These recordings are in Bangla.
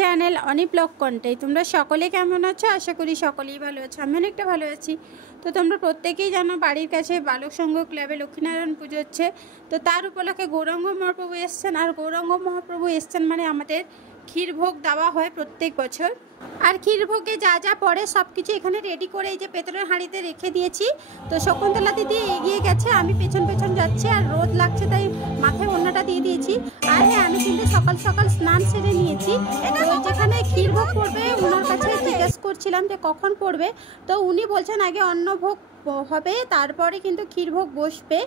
চ্যানেল অনি ব্লগ কন্টেই। তোমরা সকলে কেমন আছো? আশা করি সকলেই ভালো আছো। আমি অনেকটা ভালো আছি। তো তোমরা প্রত্যেকেই জানো বাড়ির কাছে বালক সংঘ ক্লাবে লক্ষ্মীনারায়ণ পুজো হচ্ছে। তো তার উপলক্ষে গৌরাঙ্গ মহাপ্রভু এসছেন। আর গৌরাঙ্গ মহাপ্রভু এসছেন মানে আমাদের ক্ষীরভোগ দেওয়া হয় প্রত্যেক বছর। আর ক্ষীরভোগে যা যা পড়ে সব কিছু এখানে রেডি করে এই যে পেতলের হাঁড়িতে রেখে দিয়েছি। তো শকুন্তলা দিদি এগিয়ে গেছে, আমি পেছন পেছন যাচ্ছি। আর রোদ লাগছে তাই মাথায় ওড়নাটা দিয়ে দিয়েছি। আর হ্যাঁ, আমি কিন্তু সকাল সকাল স্নান সেরে নিয়েছি। তো যেখানে ক্ষীরভোগ পড়বে ওনার কাছে জিজ্ঞেস করছিলাম যে কখন পড়বে। তো উনি বলছেন আগে অন্নভোগ হবে, তারপরে কিন্তু ক্ষীরভোগ বসবে।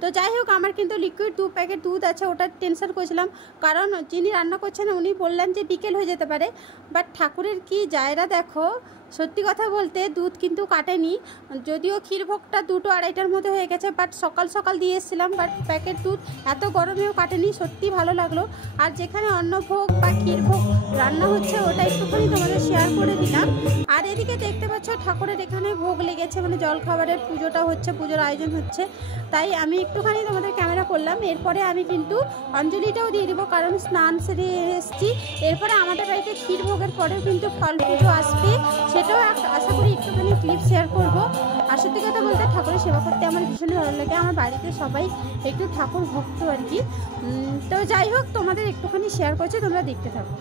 তো যাই হোক, আমার কিন্তু লিকুইড 2 প্যাকেট দুধ আছে, ওটার টেনশন করছিলাম। কারণ যিনি রান্না করছেন উনি বললেন যে বিকেল হয়ে যেতে পারে। বাট ঠাকুরের কি জায়গা দেখো, সত্যি কথা বলতে দুধ কিন্তু কাটেনি। যদিও ক্ষীরভোগটা 2-2:30টার মধ্যে হয়ে গেছে, বাট সকাল সকাল দিয়ে এসেছিলাম, বাট প্যাকেট দুধ এত গরমেও কাটেনি। সত্যি ভালো লাগলো। আর যেখানে অন্নভোগ বা ক্ষীরভোগ রান্না হচ্ছে ওটা একটুখানি তোমাদের শেয়ার করে দিলাম। আর এদিকে দেখতে পাচ্ছ ঠাকুরের এখানে ভোগ লেগেছে, মানে জলখাবারের পুজোটা হচ্ছে, পুজোর আয়োজন হচ্ছে। তাই আমি একটুখানি তোমাদের ক্যামেরা করলাম। এরপরে আমি কিন্তু অঞ্জলিটাও দিয়ে দিব, কারণ স্নান সেরে এসেছি। এরপরে আমাদের বাড়িতে ক্ষীরভোগের পরেও কিন্তু ফল পুজো আসবে, সেটাও আশা করি একটুখানি ক্লিপ শেয়ার করব। আর সত্যি কথা বলতে ঠাকুরের সেবা করতে আমার ভীষণই ভালো লাগে। আমার বাড়িতে সবাই একটু ঠাকুর ভক্ত আর কি। তো যাই হোক, তোমাদের একটুখানি শেয়ার করছি, তোমরা দেখতে থাকো।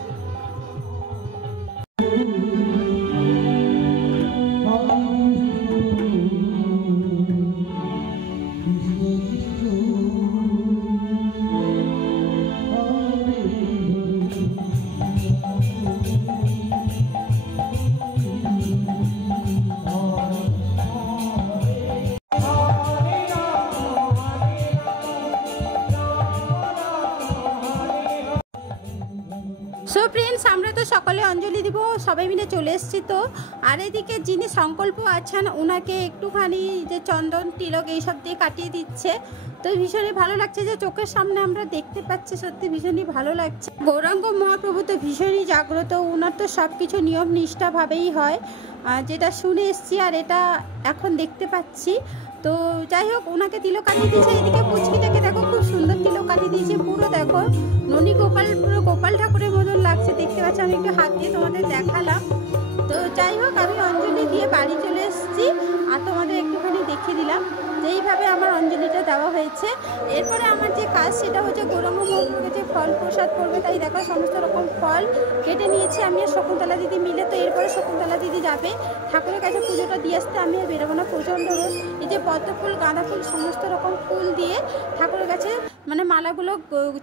সো ফ্রেন্ডস, আমরা তো সকলে অঞ্জলি দিব, সবাই মিলে চলে এসেছি। তো আর এদিকে যিনি সংকল্প আছেন ওনাকে একটুখানি যে চন্দন তিলক এইসব দিয়ে কাটিয়ে দিচ্ছে। তো ভীষণই ভালো লাগছে যে চোখের সামনে আমরা দেখতে পাচ্ছি, সত্যি ভীষণই ভালো লাগছে। গৌরাঙ্গ মহাপ্রভু তো ভীষণই জাগ্রত, ওনার তো সব কিছু নিয়ম নিষ্ঠাভাবেই হয়, যেটা শুনে এসছি আর এটা এখন দেখতে পাচ্ছি। তো যাই হোক, ওনাকে তিলক কাটিয়ে দিয়েছে। এদিকে পুচকিটাকে দেখো, খুব সুন্দর তিলক কাটিয়ে দিয়েছে। পুরো দেখো ননী গোপাল, পুরো গোপাল ঠাকুরের মতন লাগছে, দেখতে পাচ্ছি। আমি একটু হাত দিয়ে তোমাদের দেখালাম। তো যাই হোক, আমি অঞ্জলি দিয়ে বাড়ি চলে এসেছি আর তোমাদের একটুখানি দেখিয়ে দিলাম যে এইভাবে আমার অঞ্জলিটা দেওয়া হয়েছে। এরপরে আমার যে কাজ সেটা হচ্ছে গৌরাঙ্গ মহাপ্রভুকে যে ফল প্রসাদ করবে, তাই দেখো সমস্ত রকম ফল কেটে নিয়েছি আমি আর শকুন্তলা দিদি মিলে। তো এরপরে শকুন্তলা দিদি যাবে ঠাকুরের কাছে পুজোটা দিয়ে আসতে, আমি আর বেরোবো না, প্রচণ্ড রোদ। এই যে পদ্ম ফুল, গাঁদা ফুল, সমস্ত রকম ফুল দিয়ে ঠাকুরের কাছে মানে মালাগুলো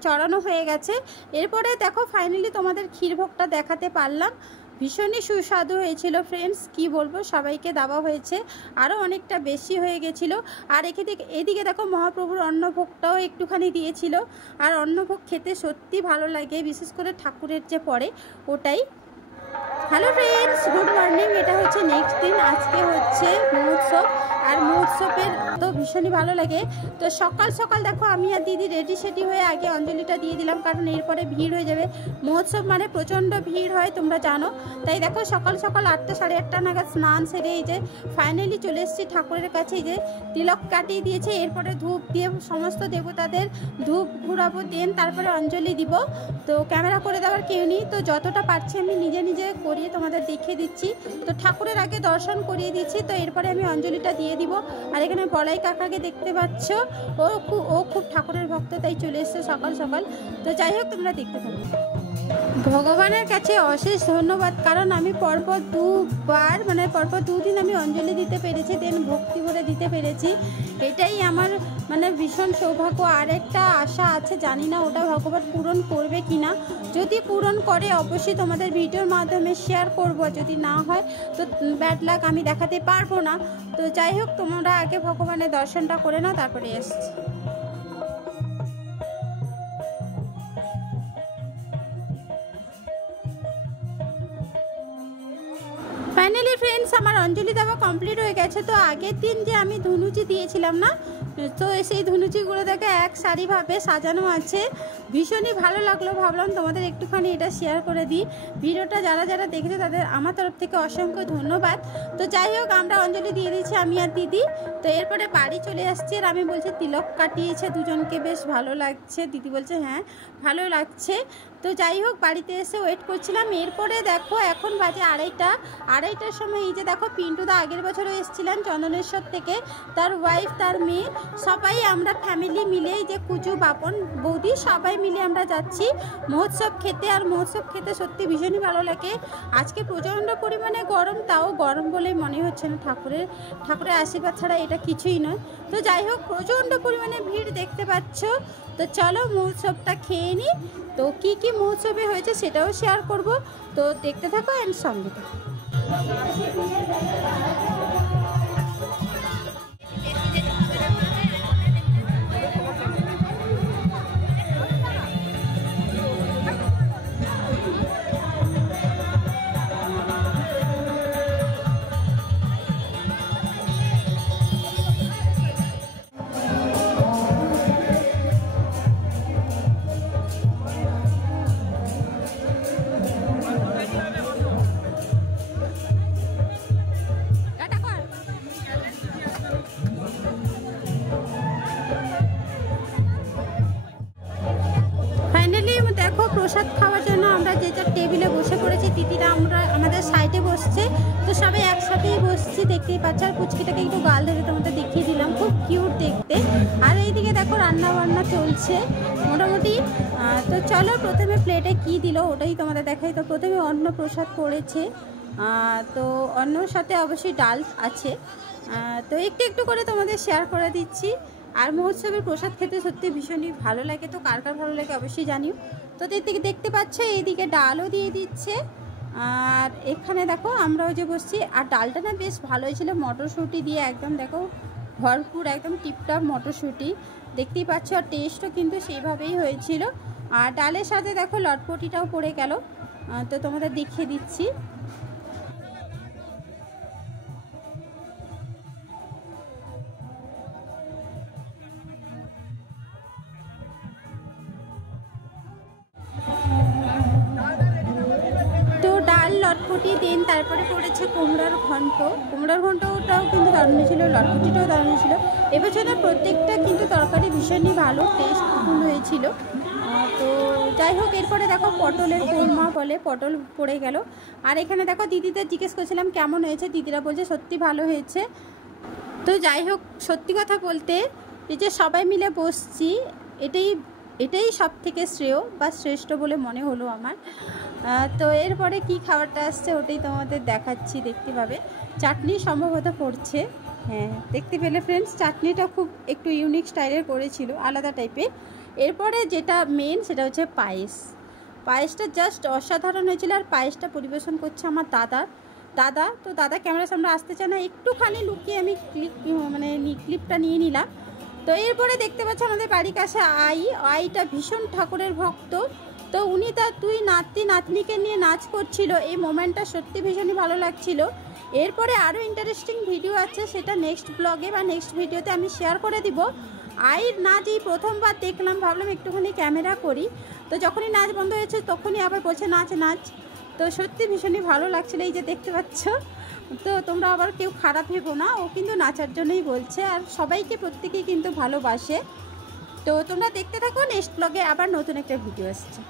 চড়ানো হয়ে গেছে। এরপরে দেখো ফাইনালি তোমাদের ক্ষীরভোগটা দেখাতে পারলাম। ভীষণই সুস্বাদু হয়েছিল ফ্রেন্ডস, কি বলবো, সবাইকে দেওয়া হয়েছে, আরও অনেকটা বেশি হয়ে গেছিলো। আর এদিকে দেখো মহাপ্রভুর অন্নভোগটাও একটুখানি দিয়েছিল। আর অন্নভোগ খেতে সত্যি ভালো লাগে, বিশেষ করে ঠাকুরের যে পড়ে ওটাই। Hello friends, good morning. এটা হচ্ছে নেক্সট দিন, আজকে হচ্ছে মহোৎসব। আর মহোৎসবের তো ভীষণই ভালো লাগে। তো সকাল সকাল দেখো আমি আর দিদি রেডি সেডি হয়ে আগে অঞ্জলিটা দিয়ে দিলাম, কারণ এরপরে ভিড় হয়ে যাবে। মহোৎসব মানে প্রচণ্ড ভিড় হয়, তোমরা জানো। তাই দেখো সকাল সকাল 8টা 8:30 নাগাদ স্নান সেরে এই যে ফাইনালি চলে এসেছি ঠাকুরের কাছে। এই যে তিলক কাটিয়ে দিয়েছে, এরপরে ধূপ দিয়ে সমস্ত দেবতাদের ধূপ ঘুরাবো, দেন তারপরে অঞ্জলি দিব। তো ক্যামেরা করে দেওয়ার কেউ নেই, তো যতটা পারছি আমি নিজে নিজে করিয়ে তোমাদের দেখিয়ে দিচ্ছি। তো ঠাকুরের আগে দর্শন করিয়ে দিচ্ছি, তো এরপরে আমি অঞ্জলিটা দিয়ে দিব। আর এখানে বলাই কাকাকে দেখতে পাচ্ছ, ও খুব ঠাকুরের ভক্ত, তাই চলে এসছে সকাল সকাল। তো যাই হোক, তোমরা দেখতে থাকো। ভগবানের কাছে অশেষ ধন্যবাদ, কারণ আমি পরপর দুবার মানে পরপর 2 দিন আমি অঞ্জলি দিতে পেরেছি, দেন ভক্তি করে দিতে পেরেছি। এটাই আমার মানে ভীষণ সৌভাগ্য। আর একটা আশা আছে, জানি না ওটা ভগবান পূরণ করবে কি না। যদি পূরণ করে অবশ্যই তোমাদের ভিডিওর মাধ্যমে শেয়ার করব, যদি না হয় তো ব্যাড লাক, আমি দেখাতে পারবো না। তো যাই হোক, তোমরা আগে ভগবানের দর্শনটা করে নাও, তারপরে এসছি। ফাইনালি ফ্রেন্ডস, আমার অঞ্জলি দেওয়া কমপ্লিট হয়ে গেছে। তো আগের দিন যে আমি ধুনুচি দিয়েছিলাম না, তো সেই ধুনুচিগুলো দেখে এক সারিভাবে সাজানো আছে, ভীষণই ভালো লাগলো। ভাবলাম তোমাদের একটুখানি এটা শেয়ার করে দিই। ভিডিওটা যারা যারা দেখেছে তাদের আমার তরফ থেকে অসংখ্য ধন্যবাদ। তো যাই হোক, আমরা অঞ্জলি দিয়ে দিয়েছি আমি আর দিদি। তো এরপরে বাড়ি চলে আসছি, আর আমি বলছি তিলক কাটিয়েছে দুজনকে, বেশ ভালো লাগছে। দিদি বলছে হ্যাঁ ভালো লাগছে। তো তো যাই হোক বাড়িতে এসে ওয়েট করছিলাম। এরপরে দেখো এখন বাজে আড়াইটার সময় এই যে দেখো পিন্টুদা আগের বছরও এসেছিলেন চন্দনেশ্বর থেকে, তার ওয়াইফ তার মেয়ে সবাই আমরা ফ্যামিলি মিলে এই যে কুচু বাপন বৌদি সবাই মিলে আমরা যাচ্ছি মহোৎসব খেতে। আর মহোৎসব খেতে সত্যি ভীষণই ভালো লাগে। আজকে প্রচণ্ড পরিমাণে গরম, তাও গরম বলে মনে হচ্ছে না, ঠাকুরের আশীর্বাদ ছাড়া এটা কিছুই নয়। তো যাই হোক প্রচণ্ড পরিমাণে ভিড় দেখতে পাচ্ছ। তো চলো মহোৎসবটা খেয়ে নিই। তো কি কি মহোৎসবে হয়েছে সেটাও শেয়ার করব, তো দেখতে থাকো অ্যান্ড সঙ্গে থাকো। প্রসাদ খাওয়ার জন্য আমরা যে যার টেবিলে বসে পড়েছি, দিদিরা আমরা আমাদের সাইডে বসছে, তো সবাই একসাথেই বসছি দেখতেই পাচ্ছ। আর পুচকিটাকে একটু গাল ধরে তোমাদের দেখিয়ে দিলাম, খুব কিউট দেখতে। আর এইদিকে দেখো রান্না বান্না চলছে মোটামুটি। তো চলো প্রথমে প্লেটে কি দিল ওটাই তোমাদের দেখাই। তো প্রথমে অন্ন প্রসাদ করেছে, তো অন্নর সাথে অবশ্যই ডাল আছে। তো একটু একটু করে তোমাদের শেয়ার করে দিচ্ছি। আর মহোৎসবের প্রসাদ খেতে সত্যি ভীষণই ভালো লাগে, তো কার কার ভালো লাগে অবশ্যই জানিও। তো দেখতে পাচ্ছ এইদিকে ডালও দিয়ে দিচ্ছে। আর এখানে দেখো আমরাও যে বসছি, আর ডালটা না বেশ ভালো হয়েছিল মটরশুঁটি দিয়ে, একদম দেখো ভরপুর একদম টিপটাপ মটরশুঁটি দেখতেই পাচ্ছ। আর টেস্টও কিন্তু সেইভাবেই হয়েছিল। আর ডালের সাথে দেখো লটপটিটাও পড়ে গেল, তো তোমাদের দেখিয়ে দিচ্ছি। লটপটি দিন, তারপরে পড়েছে কুমড়ার ঘন্টটাও কিন্তু দারুণ ছিল, লটপটিটাও দারুণ ছিল। এবছরের প্রত্যেকটা কিন্তু তরকারি ভীষণই ভালো, টেস্টফুল হয়েছিল। তো যাই হোক এরপরে দেখো পটলের কোরমা বলে, পটল পড়ে গেল। আর এখানে দেখো দিদিদের জিজ্ঞেস করছিলাম কেমন হয়েছে, দিদিরা বলছে সত্যি ভালো হয়েছে। তো যাই হোক সত্যি কথা বলতে এই যে সবাই মিলে বসছি, এটাই সব থেকে শ্রেয় বা শ্রেষ্ঠ বলে মনে হলো আমার। তো এরপরে কি খাবারটা আসছে ওটাই তোমাদের দেখাচ্ছি, দেখতে পাবে। চাটনি সম্ভবত পড়ছে, হ্যাঁ দেখতে পেলে ফ্রেন্ডস, চাটনিটা খুব একটু ইউনিক স্টাইলের করেছিল, আলাদা টাইপের। এরপরে যেটা মেন সেটা হচ্ছে পায়েসটা জাস্ট অসাধারণ হয়েছিল। আর পায়েসটা পরিবেশন করছে আমার দাদা। তো দাদা ক্যামেরার সামনে আসতে চায় না, একটুখানি লুকিয়ে আমি ক্লিপটা নিয়ে নিলাম। তো এরপরে দেখতে পাচ্ছ আমাদের বাড়ির কাছে আইটা ভীষণ ঠাকুরের ভক্ত, তো উনি তার দুই নাতনিকে নিয়ে নাচ করছিল। এই মোমেন্টটা সত্যি ভীষণই ভালো লাগছিল। এরপরে আরও ইন্টারেস্টিং ভিডিও আছে, সেটা নেক্সট ব্লগে বা নেক্সট ভিডিওতে আমি শেয়ার করে দিব। আইর নাচ এই প্রথমবার দেখলাম, ভাবলাম একটুখানি ক্যামেরা করি। তো যখনই নাচ বন্ধ হয়েছে তখনই আবার বলছে নাচ। তো সত্যি ভীষণই ভালো লাগছিল, এই যে দেখতে পাচ্ছ। তো তোমরা আবার কেউ খারাপ ভেবো না, ও কিন্তু নাচার জন্যই বলছে। আর সবাইকে প্রত্যেকেই কিন্তু ভালোবাসে। তো তোমরা দেখতে থাকো, নেক্সট ব্লগে আবার নতুন একটা ভিডিও আসছে।